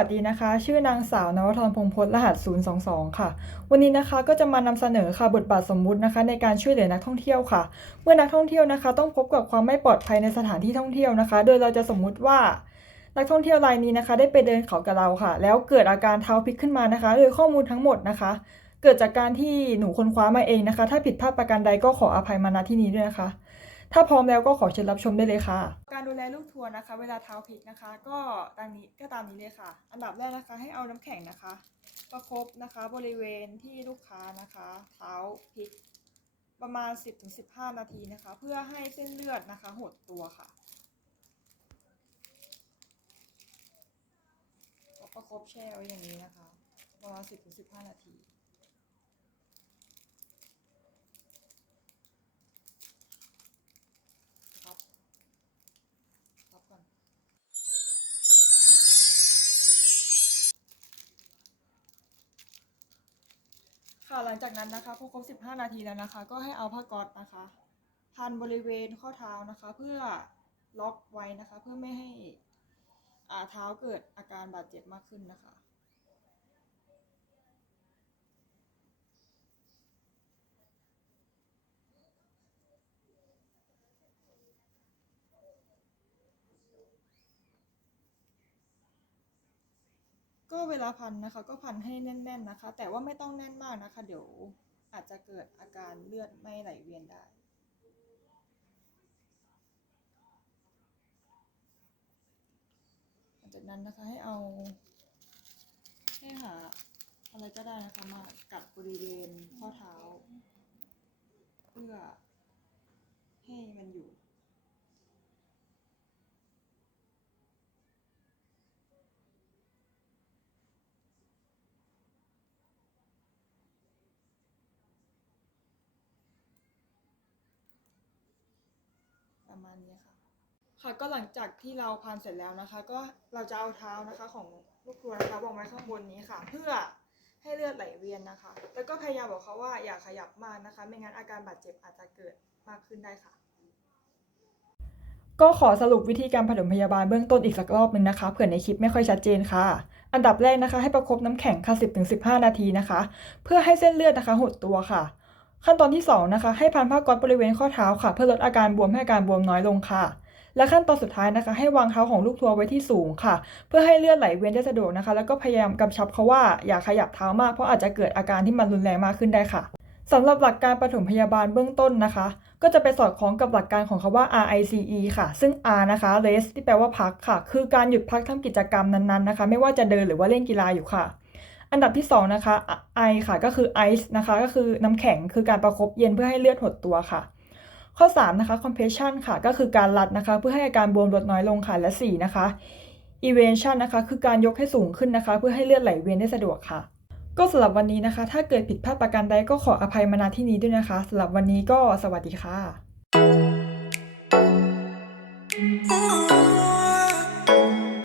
วัสดีนะคะ ชื่อนางสาวนวทรพงพจน์รหัส 022 ค่ะ วันนี้นะคะก็จะมานำเสนอค่ะบทบาทสมมุตินะคะ ในการช่วยเหลือนักท่องเที่ยวค่ะ เมื่อนักท่องเที่ยวนะคะ ต้องพบกับความไม่ปลอดภัยในสถานที่ท่องเที่ยวนะคะ โดยเราจะสมมุติว่า นักท่องเที่ยวรายนี้นะคะ ได้ไปเดินเขากับเราค่ะ แล้วเกิดอาการเท้าพลิกขึ้นมานะคะ โดยข้อมูลทั้งหมดนะคะ เกิดจากการที่หนูค้นคว้ามาเองนะคะ ถ้าผิดพลาดประการใดก็ขออภัยมาณที่นี้ด้วยนะคะ ถ้าพร้อมแล้วก็ขอเชิญรับชมได้เลยค่ะ การดูแลลูกทัวร์นะคะ เวลาเท้าพลิกนะคะ ก็ตามนี้ก็ตามนี้เลยค่ะ อันดับแรกนะคะให้เอาน้ำแข็งนะคะ ประคบนะคะบริเวณที่ลูกค้านะคะ เท้าพลิกประมาณ 10-15 นาทีนะคะ เพื่อให้เส้นเลือดนะคะหดตัวค่ะประคบแช่ไว้อย่างนี้นะคะประมาณ10-15 นาที ค่ะหลังจากนั้นนะคะพอครบ 15 นาทีแล้วนะคะ ก็ให้เอาผ้าก๊อตนะคะพันบริเวณข้อเท้านะคะ เพื่อล็อกไว้นะคะ เพื่อไม่ให้อ่าเท้าเกิดอาการบาดเจ็บมากขึ้นนะคะ เวลาพันนะคะ ก็พันให้แน่น ๆนะคะ แต่ว่าไม่ต้องแน่นมากนะคะ เดี๋ยวอาจจะเกิดอาการเลือดไม่ไหลเวียนได้จากนั้นนะคะให้เอา ให้หาอะไรก็ได้นะคะมากัดบริเวณข้อเท้า เพื่อให้มันอยู่ ประมาณนี้ค่ะ ค่ะก็หลังจากที่เราพันเสร็จแล้วนะคะ ก็เราจะเอาเท้านะคะของลูกครัวนะคะวางไว้ข้างบนนี้ค่ะ เพื่อให้เลือดไหลเวียนนะคะ แล้วก็พยายามบอกเขาว่าอย่าขยับมากนะคะ ไม่งั้นอาการบาดเจ็บอาจจะเกิดมากขึ้นได้ค่ะ ก็ขอสรุปวิธีการผสมพยาบาลเบื้องต้นอีกสักรอบหนึ่งนะคะเผื่อในคลิปไม่ค่อยชัดเจนค่ะ อันดับแรกนะคะ ให้ประคบน้ำแข็งค่ะ10-15 นาทีนะคะ เพื่อให้เส้นเลือดนะคะหดตัวค่ะ ขั้นตอนที่ 2 นะคะ ให้พันผ้าก๊อซบริเวณข้อเท้าค่ะ เพื่อลดอาการบวมให้อาการบวมน้อยลงค่ะ และขั้นตอนสุดท้ายนะคะ ให้วางเท้าของลูกทัวร์ไว้ที่สูงค่ะ เพื่อให้เลือดไหลเวียนได้สะดวกนะคะ แล้วก็พยายามกำชับเขาว่าอย่าขยับเท้ามากเพราะอาจจะเกิดอาการที่มันรุนแรงมากขึ้นได้ค่ะสำหรับหลักการปฐมพยาบาลเบื้องต้นนะคะ ก็จะไปสอดคล้องกับหลักการของคำว่า RICE ค่ะ ซึ่ง R นะคะ rest ที่แปลว่าพักค่ะ คือการหยุดพักทำกิจกรรมนั้นๆนะคะ ไม่ว่าจะเดินหรือว่าเล่นกีฬาอยู่ค่ะ อันดับที่ 2 นะคะ I ค่ะก็คือ ice นะคะก็คือน้ำแข็งคือการประคบเย็นเพื่อให้เลือดหดตัวค่ะ ข้อ 3 นะคะ compression ค่ะก็คือการรัดนะคะ เพื่อให้อาการบวมลดน้อยลงค่ะและ 4 นะคะ evasion นะคะคือการยกให้สูงขึ้นนะคะ เพื่อให้เลือดไหลเวียนได้สะดวกค่ะ ก็สำหรับวันนี้นะคะ ถ้าเกิดผิดพลาดประการใดก็ขออภัยมาณที่นี้ด้วยนะคะสำหรับวันนี้ก็สวัสดีค่ะ Oh.